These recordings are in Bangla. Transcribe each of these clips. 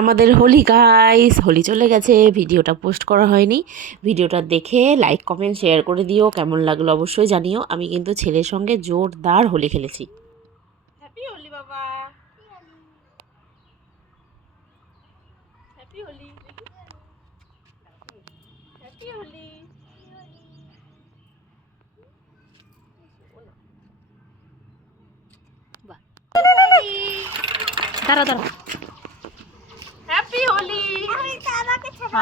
আমাদের হোলি গাইস, হোলি চলে গেছে, ভিডিওটা পোস্ট করা হয়নি। ভিডিওটা দেখে লাইক কমেন্ট শেয়ার করে দিও, কেমন লাগলো অবশ্যই জানিও। আমি কিন্তু ছেলের সঙ্গে জোরদার হোলি খেলেছি। হ্যাপি হোলি বাবা, হ্যাপি হোলি, হ্যাপি হোলি। দাঁড়া দাঁড়া, হ্যাপি হোলি।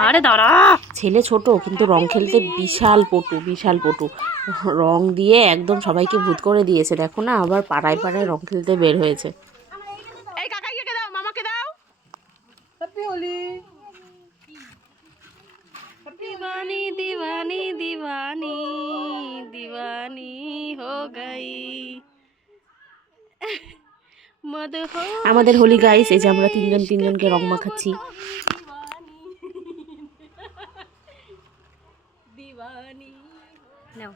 আরে দাঁড়া। ছেলে ছোট কিন্তু রং খেলতে বিশাল পটু। রং দিয়ে একদম সবাইকে ভূত করে দিয়েছে। দেখো না, আবার পাড়ায় পাড়ায় রং খেলতে বের হয়েছে। এই কাকাইকে দাও, মামাকে দাও। হ্যাপি হোলি। दीवानी दीवानी दीवानी दीवानी हो गई। আমাদের হোলি গাইস, এই যে আমরা তিনজনকে রং মাখাচ্ছি। দিওয়ানি নাও,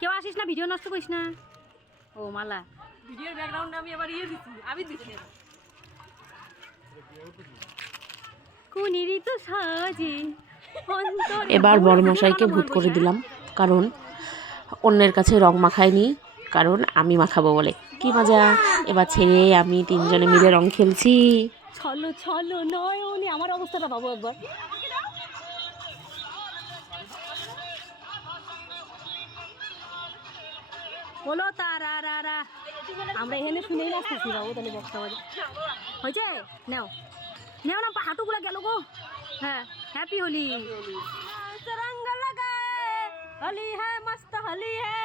কেউ আসিস না, ভিডিও নষ্ট করিস না। ও মালা, ভিডিওর ব্যাকগ্রাউন্ডে আমি আবার দিছি, আমি দিছি। কোনেরই তো সাজে। এবার বড়মশাইকে ভূত করে দিলাম, কারণ অন্যের কাছে রং মাখায়নি, কারণ আমি মাখাবো বলে। কি মজা! এবার ছেলে আমি তিনজনে মিলে রং খেলছি। ছলো ছলো নয়নি, আমার অবস্থাটা ভাবো একবার। বলো তারা, আমরা এখানে শুনেই আসতেছি বাবু, তাহলে বক্তা বাজে হয়েছে। নাও নাও না, হাঁটুগুলো গেল গো। হ্যাঁ, হ্যাপি হোলি। रंग लगाए होली है, मस्त होली है।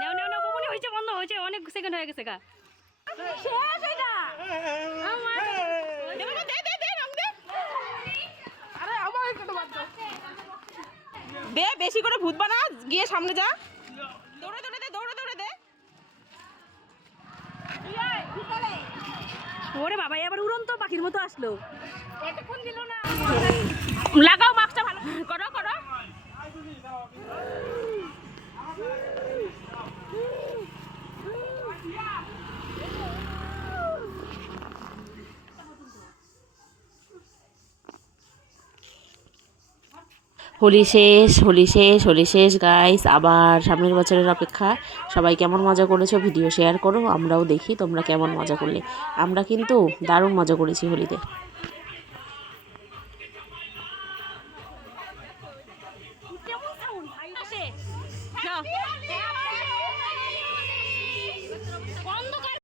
নাও নাও নাও, মনে হয়েছে, বন্ধ হয়েছে, অনেক সেকেন্ড হয়ে গেছে গা। শেষ এটা আমার আরে আমার একটু বাদ দাও দে, বেশি করে ভূত বানা, গিয়ে সামনে যা, দৌড়ে দে। ওরে বাবা, এবার উড়ন্ত পাখির মতো আসলো। এতক্ষণ দিল না, লাগাও মাস্কটা, ভালো করো। হোলি শেষ গাইস। আবার সামনের বছরের অপেক্ষা। সবাই কেমন মজা করেছো ভিডিও শেয়ার করো, আমরাও দেখি তোমরা কেমন মজা করলে। আমরা কিন্তু দারুণ মজা করেছি হোলিতে। কেমন সাউন্ড ভাই আসে না।